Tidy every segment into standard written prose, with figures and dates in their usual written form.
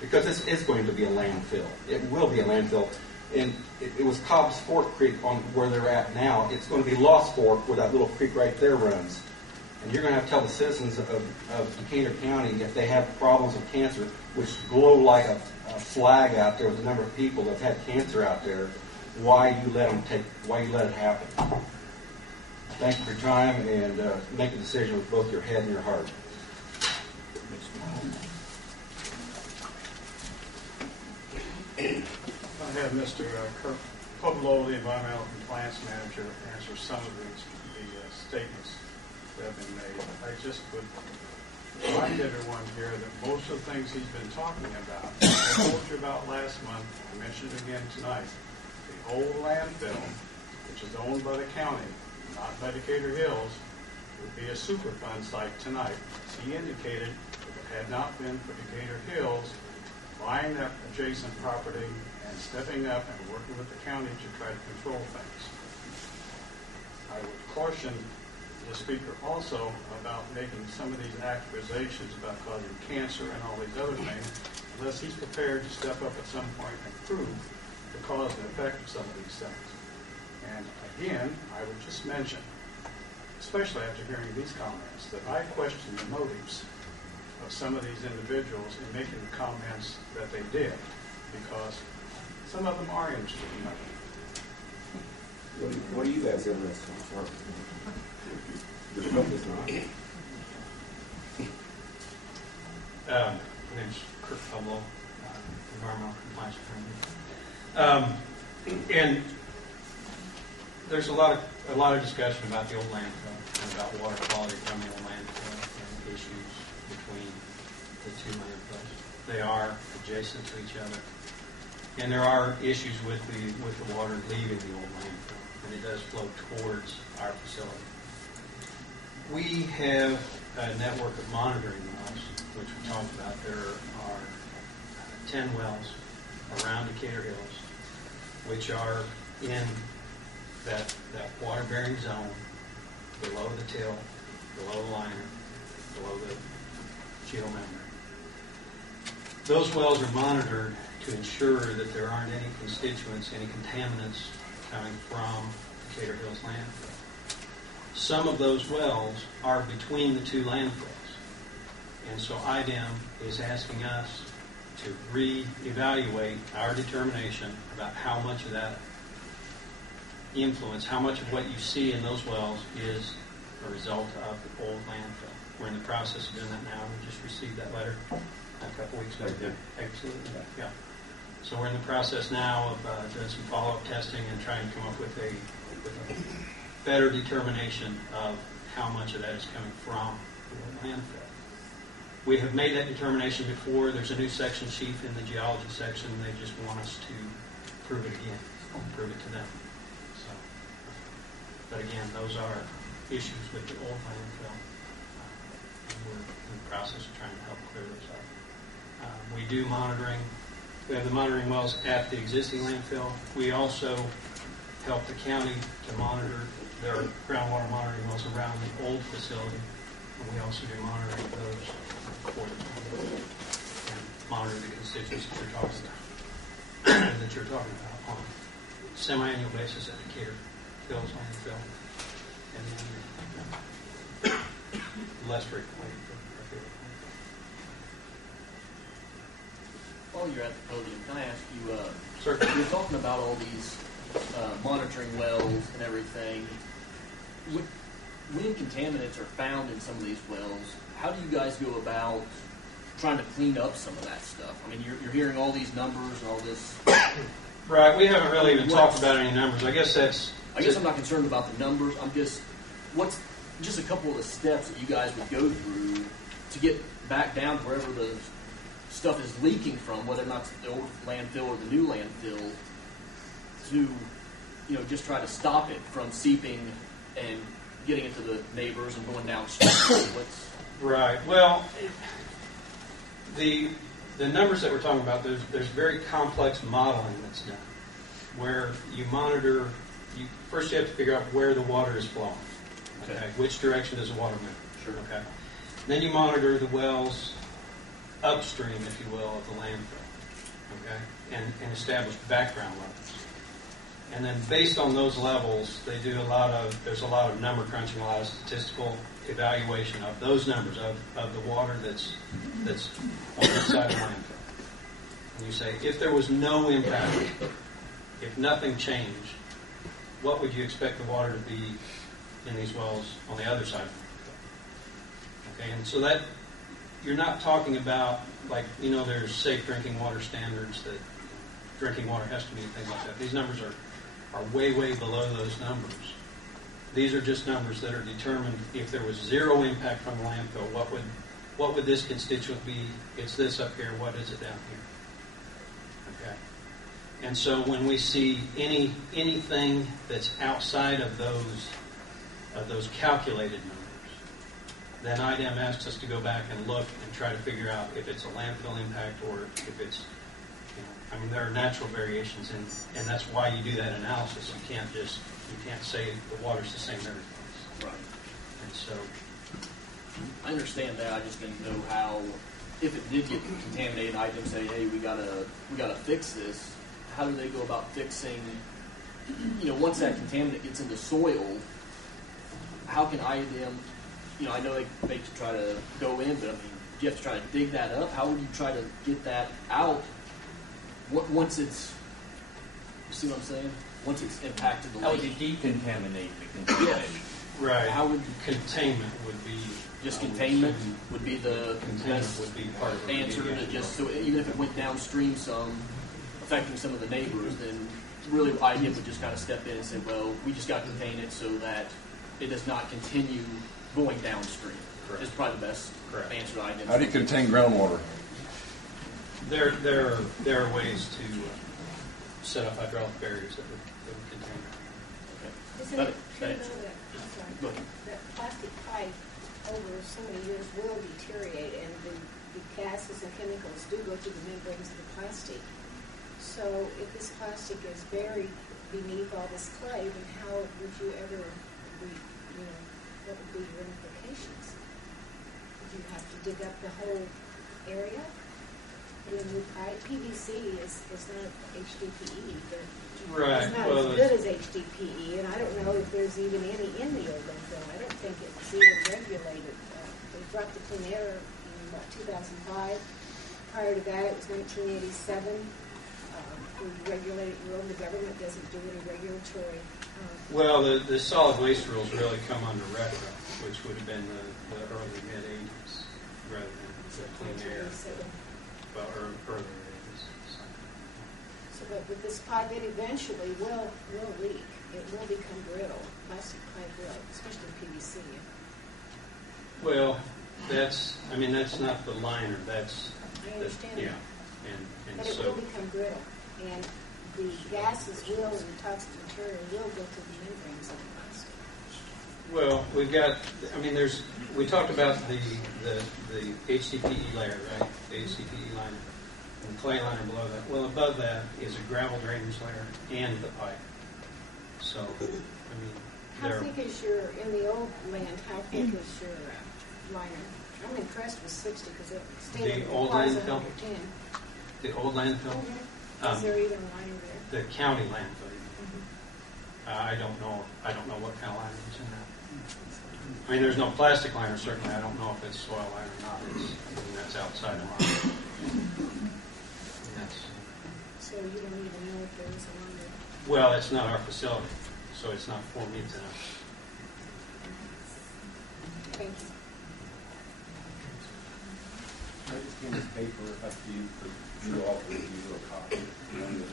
because this is going to be a landfill. It will be a landfill. And it was Cobb's Fork Creek on where they're at now. It's going to be Lost Fork where that little creek right there runs. And you're going to have to tell the citizens of Decatur County if they have problems with cancer, which glow like a flag out there with the number of people that have had cancer out there, why you let it happen. Thank you for your time, and make a decision with both your head and your heart. I have Mr. Kirk Pueblo, the Environmental Compliance Manager, answer some of the statements that have been made. I just would remind everyone here that most of the things he's been talking about, I told you about last month, I mentioned it again tonight. The old landfill, which is owned by the county, not by Decatur Hills, would be a Superfund site tonight. As he indicated, if it had not been for Decatur Hills buying that adjacent property and stepping up and working with the county to try to control things. I would caution the speaker also about making some of these accusations about causing cancer and all these other things unless he's prepared to step up at some point and prove the cause and effect of some of these things. And again, I would just mention, especially after hearing these comments, that I question the motives of some of these individuals in making the comments that they did, because some of them are interested in money. What are you guys interested in? The book is not. My name's Kirk Pueblo, Environmental Compliance Attorney. And there's a lot of discussion about the old landfill and about water quality from the old landfill and issues between the two landfills. They are adjacent to each other, and there are issues with the water leaving the old landfill, and it does flow towards our facility. We have a network of monitoring wells, which we talked about. There are 10 wells around Decatur Hills, which are in that water-bearing zone, below the till, below the liner, below the geomembrane. Those wells are monitored to ensure that there aren't any constituents, any contaminants coming from Decatur Hills landfill. Some of those wells are between the two landfills, and so IDEM is asking us to reevaluate our determination about how much of that influence, how much of what you see in those wells is a result of the old landfill. We're in the process of doing that now. We just received that letter a couple weeks ago. Absolutely. Yeah. So we're in the process now of doing some follow-up testing and trying to come up with a better determination of how much of that is coming from the landfill. We have made that determination before. There's a new section chief in the geology section. They just want us to prove it again, prove it to them. So, but again, those are issues with the old landfill. And we're in the process of trying to help clear those up. We do monitoring. We have the monitoring wells at the existing landfill. We also help the county to monitor their groundwater monitoring wells around the old facility, and we also do monitoring of those for the and monitor the constituents that you're talking about on a semi-annual basis at Decatur Hills landfill, and then less frequently. While you're at the podium, can I ask you? Sir. You're talking about all these monitoring wells and everything. When contaminants are found in some of these wells, how do you guys go about trying to clean up some of that stuff? I mean, you're hearing all these numbers and all this. Right. We haven't really even talked about any numbers. I guess I'm not concerned about the numbers. What's just a couple of the steps that you guys would go through to get back down to wherever the stuff is leaking from, whether or not it's the old landfill or the new landfill, to just try to stop it from seeping and getting into the neighbors and going downstream. Right. Well, the numbers that we're talking about, there's very complex modeling that's done, where you monitor. First, you have to figure out where the water is flowing. Okay. Which direction does the water move? Sure. Okay. Then you monitor the wells upstream, if you will, of the landfill, okay, and establish background levels. And then based on those levels, there's a lot of number crunching, a lot of statistical evaluation of those numbers, of the water that's on the side of the landfill. And you say, if there was no impact, if nothing changed, what would you expect the water to be in these wells on the other side of the landfill? Okay, and so that, you're not talking about, like, there's safe drinking water standards that drinking water has to be, things like that. These numbers are way, way below those numbers. These are just numbers that are determined if there was zero impact from the landfill, what would this constituent be? It's this up here, what is it down here? Okay. And so when we see anything that's outside of those calculated numbers, then IDEM asks us to go back and look and try to figure out if it's a landfill impact or if it's, there are natural variations, and that's why you do that analysis. You can't say the water's the same every place. Right. And so, I understand that. I just didn't know how, if it did get contaminated, I can say, hey, we gotta fix this. How do they go about fixing? Once that contaminant gets into soil, how can IDEM? I know they try to go in, but you have to try to dig that up. How would you try to get that out? Once it's, you see what I'm saying? Once it's impacted the lake. How would you decontaminate the contamination? right. How would Containment would be just containment would be the containment best would be part of the answer to remediation. just so even if it went downstream some, affecting some of the neighbors, then really IDEM would just kind of step in and say, well, we just got to contain it so that it does not continue going downstream. Correct. Is probably the best Correct. answer to IDEM. How do you contain groundwater? There are ways to set up hydraulic barriers that would contain it. Isn't That- it true that- though that, I'm sorry, Go ahead. that plastic pipe over so many years will deteriorate and the gases and chemicals do go through the membranes of the plastic. So if this plastic is buried beneath all this clay, then how would you ever, what would be your implications? Would you have to dig up the whole area? Put in new pipe? PVC is not HDPE, but Right. it's not Well, as good as HDPE, and I don't know if there's even any in the old landfill. I don't think it's even regulated. They brought the Clean Air in about 2005. Prior to that, it was 1987. We regulated rules. The government doesn't do any regulatory. Well, the solid waste rules really come under retro, which would have been the early mid-'80s rather than the Clean Air. 1987. Well, earlier 80s. So, but this pipe, it eventually will leak. It will become brittle. Plastic pipe will, especially PVC. Well, that's not the liner. That's I understand yeah, that. and But it so will become brittle, and the gases will, and toxic material will go to the membranes of the plastic. well, we've got. We talked about the HDPE layer, right? The HDPE liner and the clay liner below that. Well, above that is a gravel drainage layer and the pipe. So, How they're thick is your, in the old land, how thick is your liner? I'm impressed with 60 because it standard The old requires landfill? 110. the old landfill, Is there even a liner there? the county landfill. I don't know what kind of liner is in that. There's no plastic liner, certainly. I don't know if it's soil liner or not. That's outside of line. So you don't even know if there is a liner. Well, it's not our facility, so it's not for me to know. Thank you. I just gave this paper up to you for you all to review a copy. One that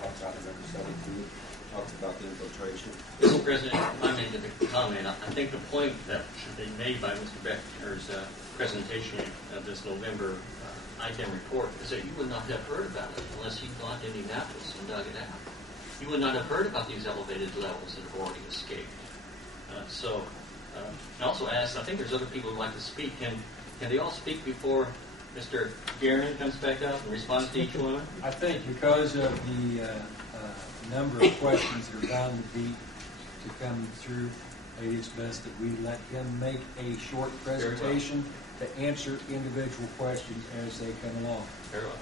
talks about number 17, talks about the infiltration. Mr. President, if I may make a comment, I think the point that should be made by Mr. Beckner's presentation of this November IDEM report is that you would not have heard about it unless you gone to Indianapolis and dug it out. You would not have heard about these elevated levels that have already escaped. I also asked, I think there's other people who would like to speak. Can they all speak before Mr. Guerin comes back up and responds to each one? I think because of the number of questions that are bound to come through, maybe it's best that we let him make a short presentation to answer individual questions as they come along. Very well.